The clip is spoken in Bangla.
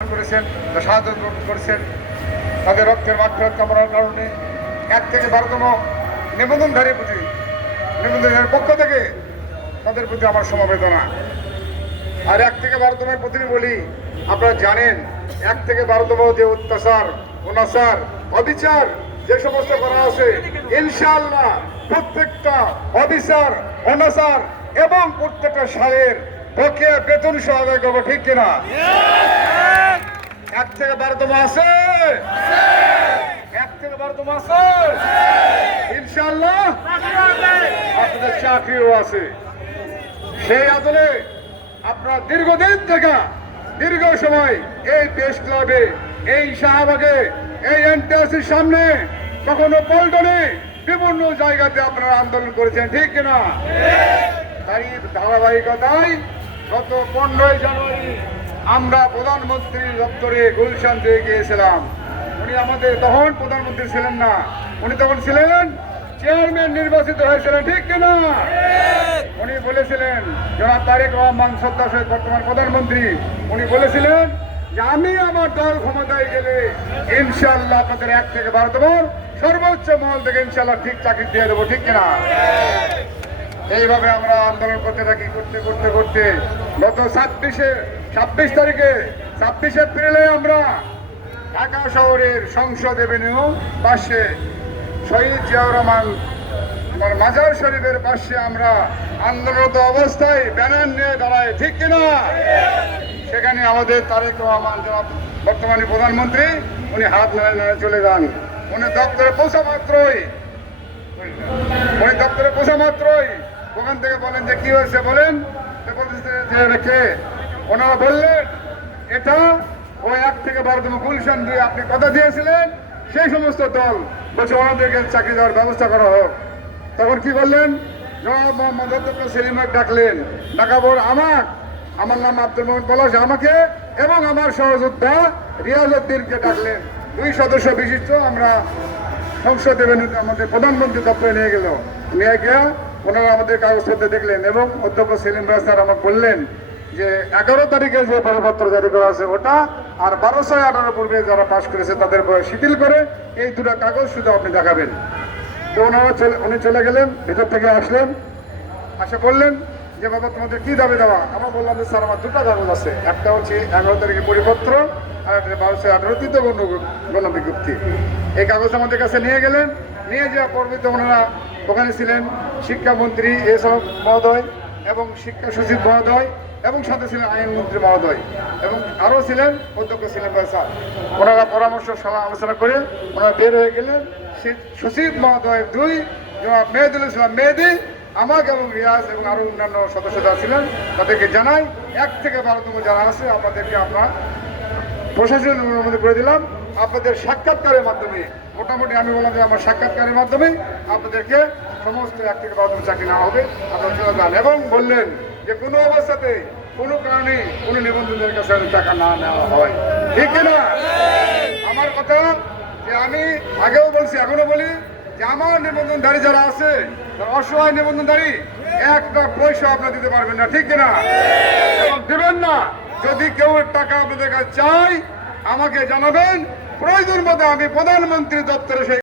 করেছেন, শাহাদত বরণ করেছেন, তাদের রক্তের মাগফিরাত কামনার কারণে 1 থেকে 12তম নিবন্ধনধারীর প্রতি নিবন্ধনের পক্ষ থেকে তাদের প্রতি আমার সমবেদনা। আর 1 থেকে 12তমের প্রতি বলি, আপনারা জানেন 1 থেকে 12তম যে অত্যাচার, অনাচার, অবিচার যে সমস্ত করা আছে, ইনশাআল্লাহ প্রত্যেকটা অবিচার, অনাচার এবং প্রত্যেকটা সালের বকেয়া বেতন সহ আদায় করবো, ঠিক কিনা? 1 থেকে 12তম আছে, 1 থেকে 12তম আছে, ইনশাআল্লাহ আপনাদের চাকরিও আছে। সেই আদলে আপনারা দীর্ঘদিন থেকে দীর্ঘ সময় এই প্রেস ক্লাবে, এই শাহবাগে, এই এনটিএসির সামনে, কখনো পল্টনে, বিভিন্ন জায়গাতে আপনারা আন্দোলন করেছেন, ঠিক কিনা? তারই ধারাবাহিকতায় গত 15ই জানুয়ারি আমরা প্রধানমন্ত্রী দপ্তরে গুলশান দিয়ে গিয়েছিলাম। উনি আমাদের তখন প্রধানমন্ত্রী ছিলেন না, উনি তখন ছিলেন চেয়ারম্যান নির্বাচিত হয়েছিলেন, ঠিক কিনা? উনি বলেছিলেন, জনাব তারেক রহমান শ্রদ্ধা সহিত বর্তমান প্রধানমন্ত্রী, উনি বলেছিলেন যে আমি আমার দল ক্ষমতায় গেলে ইনশাআল্লাহ আপনাদের 1 থেকে 12তম সর্বোচ্চ মহল থেকে ইনশাআল্লাহ ঠিক চাকরি দিয়ে দেবো, ঠিক কিনা? এইভাবে আমরা আন্দোলন করতে থাকি, করতে করতে গত 26 তারিখে 26 এপ্রিলে আমরা ঢাকা শহরের সংসদ এভিনিউ পাশে শহীদ জিয়াউর রহমান মাজার শরীফের পাশে আমরা আন্দোলনরত অবস্থায় ব্যানার নিয়ে দাঁড়াই, ঠিক কিনা? সেখানে আমাদের তারেক রহমান বর্তমানে প্রধানমন্ত্রী, উনি হাত নাড়ে চলে যান। উনি দপ্তরে পৌঁছা মাত্রই ওখান থেকে বলেন যে কি হয়েছে বলেন, ওনারা বললেন এটা ওই 1 থেকে 12তম গুলশান দিয়ে আপনি কথা দিয়েছিলেন, সেই সমস্ত দল বলছে ওনাদেরকে চাকরি দেওয়ার ব্যবস্থা করা হোক। তখন কি বললেন, জনাব মোহাম্মদ অধ্যক্ষ সেলিমকে ডাকলেন, ডাকার পর আমার নাম আব্দুল মোহাম্মদ পলাশ, আমাকে এবং আমার সহযোদ্ধা রিয়াজ উদ্দিনকে ডাকলেন। 2 সদস্য বিশিষ্ট আমরা সংসদে আমাদের প্রধানমন্ত্রী দপ্তরে নিয়ে গেল। নিয়ে গিয়ে ওনারা আমাদের কাগজপত্র দেখলেন এবং অধ্যক্ষ সেলিম ভাই স্যার আমাকে বললেন যে 11 তারিখে যে পরিপত্র জারি করা আছে ওটা, আর 12/6/18 পূর্বে যারা পাশ করেছে তাদের বয়স শিথিল করে এই 2টা কাগজ শুধু আপনি দেখাবেন। তো উনি চলে গেলেন, ভিতর থেকে আসলেন, আসে বললেন যে বাবা তোমাদের কি দাবি দেওয়া? আমরা বললাম যে স্যার আমার 2টা কাগজ আছে, একটা হচ্ছে 11 তারিখে পরিপত্র আর একটা 12/6/18 তৃতীয় গণবিজ্ঞপ্তি। এই কাগজ আমাদের কাছে নিয়ে গেলেন। নিয়ে যাওয়া পরবর্তীতে ওনারা ওখানে ছিলেন শিক্ষামন্ত্রী এসব মহোদয় এবং শিক্ষা সচিব মহোদয় এবং সাথে ছিলেন আইনমন্ত্রী মহোদয় এবং আরও ছিলেন অধ্যক্ষ সেলিম ভাই স্যার। ওনারা পরামর্শ সভা আলোচনা করে ওনারা বের হয়ে গেলেন। সচিব মহোদয় 2 জনাব মেহেদুল ইসলাম মেহেদি আমাকে এবং রিয়াজ এবং আরও অন্যান্য সদস্যরা ছিলেন, তাদেরকে জানাই 1 থেকে 12তম যারা আছে আপনাদেরকে আমরা প্রশাসনের অনুমতি করে দিলাম, আপনাদের সাক্ষাৎকারের মাধ্যমে, মোটামুটি আমি বললাম যে আমার সাক্ষাৎকারের মাধ্যমে আপনাদেরকে সমস্ত 1 থেকে 12তম চাকরি নেওয়া হবে, আপনারা চলে যান। এবং বললেন যে কোনো অবস্থাতে কোনো কারণে কোনো নিবন্ধনের কাছে টাকা না নেওয়া হয়, ঠিক কিনা? আমার কথা যে আমি আগেও বলছি এখনো বলি যে আমার নিবন্ধনধারী যারা আছে, অসহায় নিবন্ধনধারী, 1টা পয়সা আপনারা দিতে পারবেন না, ঠিক কিনা? এবং দেবেন না। যদি কেউ টাকা আপনাদের কাছে চাই আমাকে জানাবেন, প্রয়োজন মতো আমি প্রধানমন্ত্রী দপ্তরে সেই